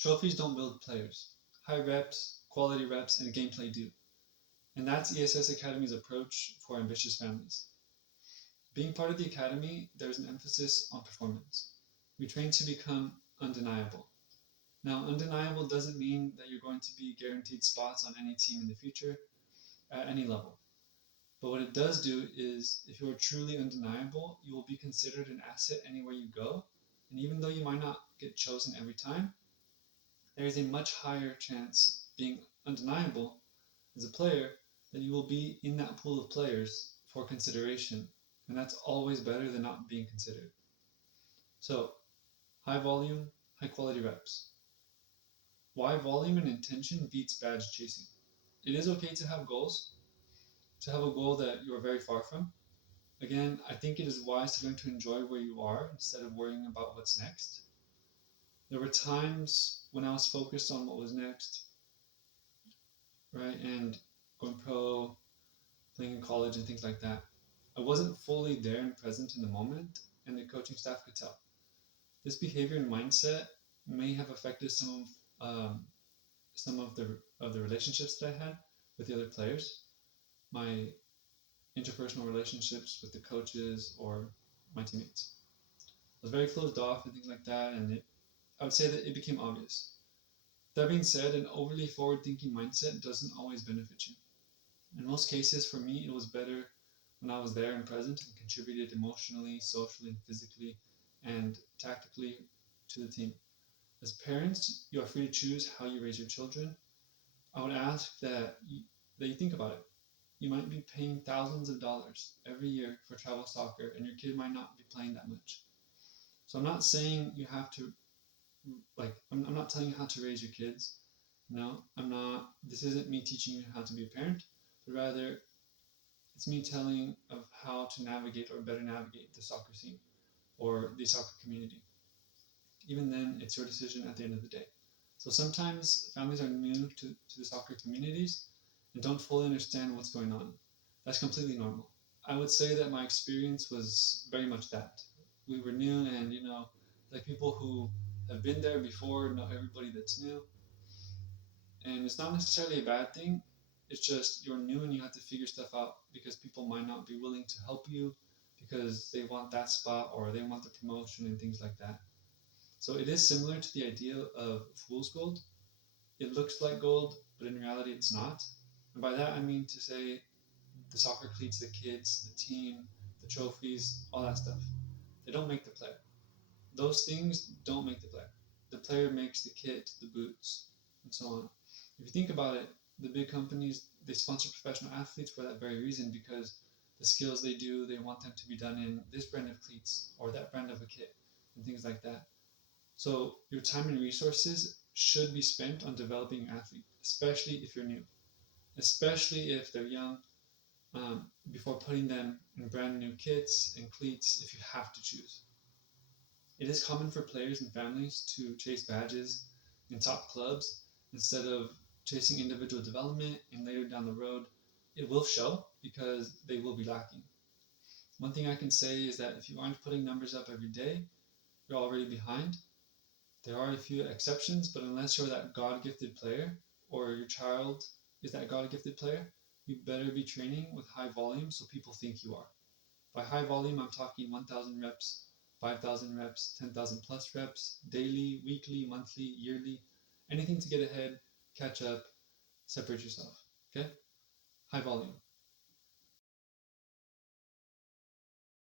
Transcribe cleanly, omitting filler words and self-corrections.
Trophies don't build players. High reps, quality reps, and gameplay do. And that's ESS Academy's approach for ambitious families. Being part of the Academy, there's an emphasis on performance. We train to become undeniable. Now, undeniable doesn't mean that you're going to be guaranteed spots on any team in the future at any level. But what it does do is, if you are truly undeniable, you will be considered an asset anywhere you go. And even though you might not get chosen every time, there is a much higher chance being undeniable as a player that you will be in that pool of players for consideration. And that's always better than not being considered. So, high volume, high quality reps. Why volume and intention beats badge chasing? It is okay to have goals, to have a goal that you are very far from. Again, I think it is wise to learn to enjoy where you are instead of worrying about what's next. There were times when I was focused on what was next, right? And going pro, playing in college and things like that. I wasn't fully there and present in the moment, and the coaching staff could tell. This behavior and mindset may have affected some of the relationships that I had with the other players, my interpersonal relationships with the coaches or my teammates. I was very closed off and things like that, and I would say that it became obvious. That being said, an overly forward-thinking mindset doesn't always benefit you. In most cases, for me, it was better when I was there and present and contributed emotionally, socially, and physically, and tactically to the team. As parents, you are free to choose how you raise your children. I would ask that you think about it. You might be paying thousands of dollars every year for travel soccer, and your kid might not be playing that much. So I'm not saying you have to, I'm not telling you how to raise your kids. No, I'm not. This isn't me teaching you how to be a parent, but rather it's me telling of how to navigate or better navigate the soccer scene or the soccer community. Even then, it's your decision at the end of the day. So sometimes families are new to the soccer communities and don't fully understand what's going on. That's completely normal. I would say that my experience was very much that. We were new, and like people who have been there before know everybody that's new. And it's not necessarily a bad thing. It's just you're new and you have to figure stuff out because people might not be willing to help you because they want that spot or they want the promotion and things like that. So it is similar to the idea of fool's gold. It looks like gold, but in reality it's not. And by that I mean to say the soccer cleats, the kids, the team, the trophies, all that stuff. They don't make the player. Those things don't make the player. The player makes the kit, the boots, and so on. If you think about it, the big companies, they sponsor professional athletes for that very reason because the skills they do, they want them to be done in this brand of cleats or that brand of a kit and things like that. So your time and resources should be spent on developing an athlete, especially if you're new, especially if they're young, before putting them in brand new kits and cleats if you have to choose. It is common for players and families to chase badges in top clubs instead of chasing individual development, and later down the road, it will show because they will be lacking. One thing I can say is that if you aren't putting numbers up every day, you're already behind. There are a few exceptions, but unless you're that God-gifted player or your child is that God-gifted player, you better be training with high volume so people think you are. By high volume, I'm talking 1,000 reps, 5,000 reps, 10,000 plus reps, daily, weekly, monthly, yearly, anything to get ahead, catch up, separate yourself, okay? High volume.